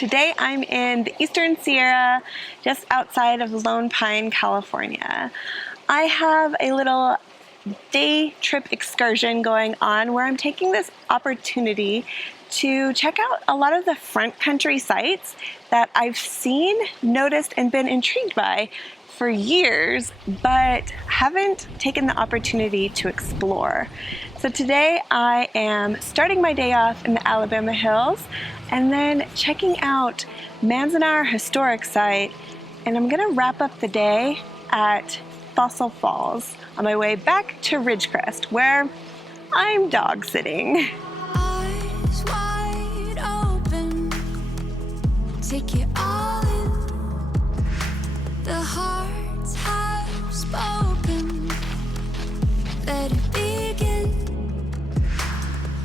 Today I'm in the Eastern Sierra, just outside of Lone Pine, California. I have a little day trip excursion going on where I'm taking this opportunity to check out a lot of the front country sites that I've seen, noticed, and been intrigued by for years, but haven't taken the opportunity to explore. So today I am starting my day off in the Alabama Hills and then checking out Manzanar Historic Site, and I'm gonna wrap up the day at Fossil Falls on my way back to Ridgecrest, where I'm dog sitting. Eyes wide open, take it all in. The hearts have spoken, let it begin.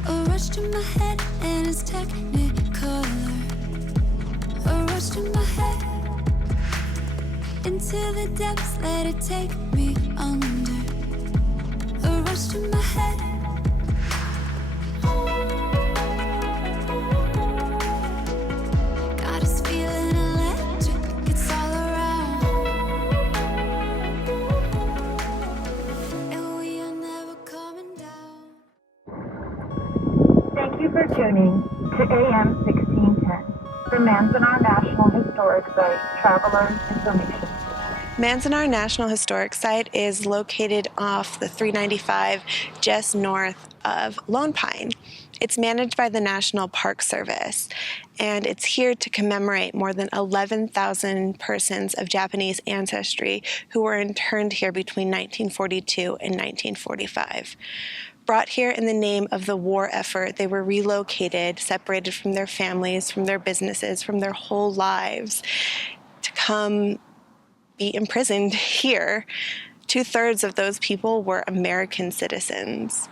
A rush to my head and it's technicolor. A rush to my head, into the depths, let it take me under. A rush to my head. Got us feeling electric, it's all around. And we are never coming down. Thank you for tuning to AM 1610, the Manzanar National Historic Site Traveler's Information. Manzanar National Historic Site is located off the 395 just north of Lone Pine. It's managed by the National Park Service, and it's here to commemorate more than 11,000 persons of Japanese ancestry who were interned here between 1942 and 1945. Brought here in the name of the war effort, they were relocated, separated from their families, from their businesses, from their whole lives, to come be imprisoned here. 2/3 of those people were American citizens.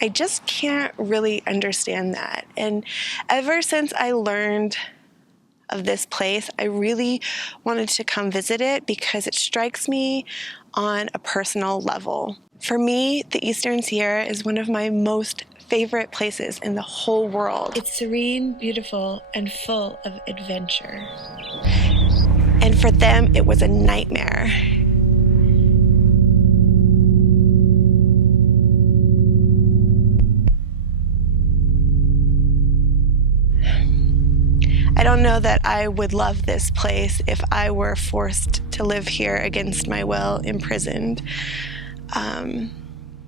I just can't really understand that. And ever since I learned of this place, I really wanted to come visit it because it strikes me on a personal level. For me, the Eastern Sierra is one of my most favorite places in the whole world. It's serene, beautiful, and full of adventure. And for them, it was a nightmare. I don't know that I would love this place if I were forced to live here against my will, imprisoned.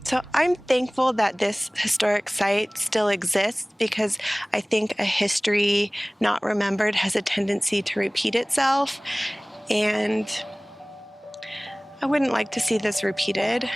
So I'm thankful that this historic site still exists, because I think a history not remembered has a tendency to repeat itself, and I wouldn't like to see this repeated.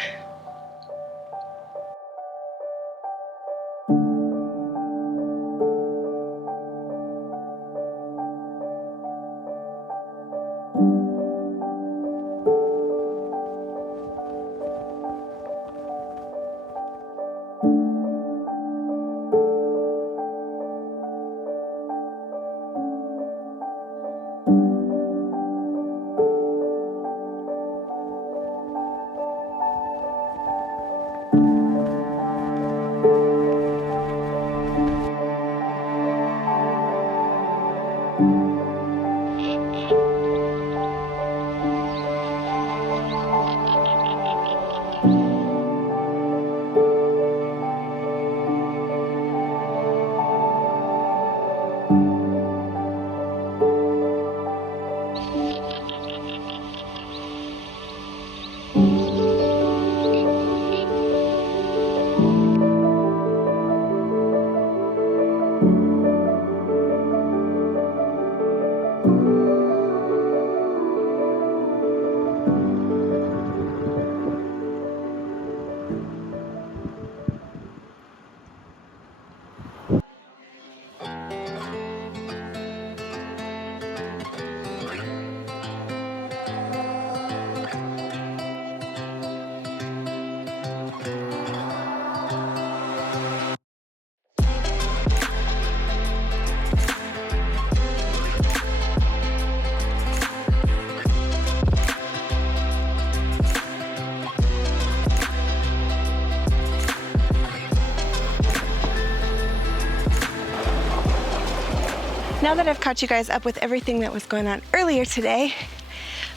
Now that I've caught you guys up with everything that was going on earlier today,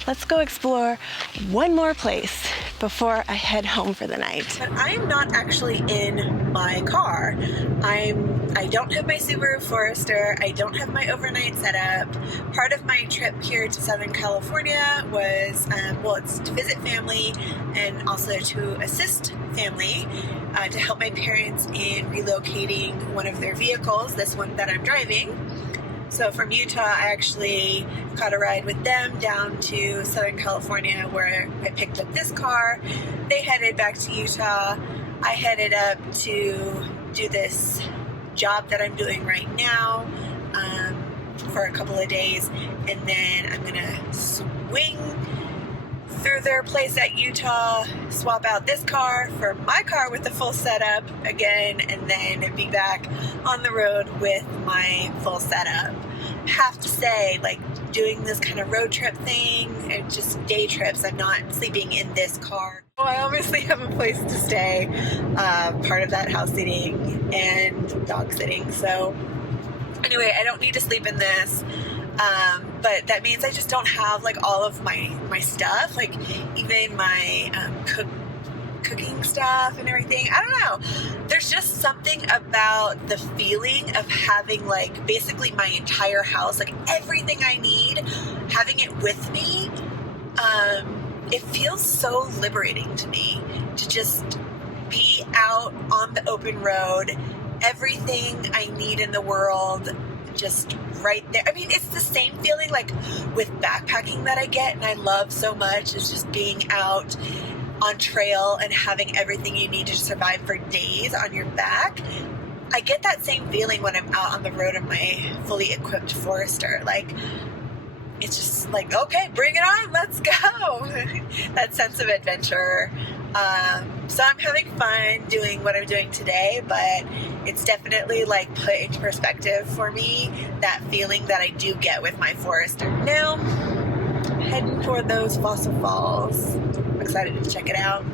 let's go explore one more place before I head home for the night. But I am not actually in my car. I don't have my Subaru Forester. I don't have my overnight setup. Part of my trip here to Southern California was, it's to visit family and also to assist family to help my parents in relocating one of their vehicles, this one that I'm driving. So from Utah, I actually caught a ride with them down to Southern California where I picked up this car. They headed back to Utah. I headed up to do this job that I'm doing right now for a couple of days. And then I'm gonna swing through their place at Utah, swap out this car for my car with the full setup again, and then be back on the road with my full setup. Have to say, like, doing this kind of road trip thing and just day trips, I'm not sleeping in this car. Well, I obviously have a place to stay, part of that house sitting and dog sitting. So anyway, I don't need to sleep in this. But that means I just don't have like all of my stuff, like even my cooking stuff and everything. I don't know. There's just something about the feeling of having like basically my entire house, like everything I need, having it with me. It feels so liberating to me to just be out on the open road, everything I need in the world just right there. I mean, it's the same feeling like with backpacking that I get and I love so much, is just being out on trail and having everything you need to survive for days on your back. I get that same feeling when I'm out on the road in my fully equipped Forester. Like, it's just like, okay, bring it on, let's go. That sense of adventure. So I'm having fun doing what I'm doing today, but it's definitely like put into perspective for me that feeling that I do get with my Forester. Now, heading for those Fossil Falls. I'm excited to check it out.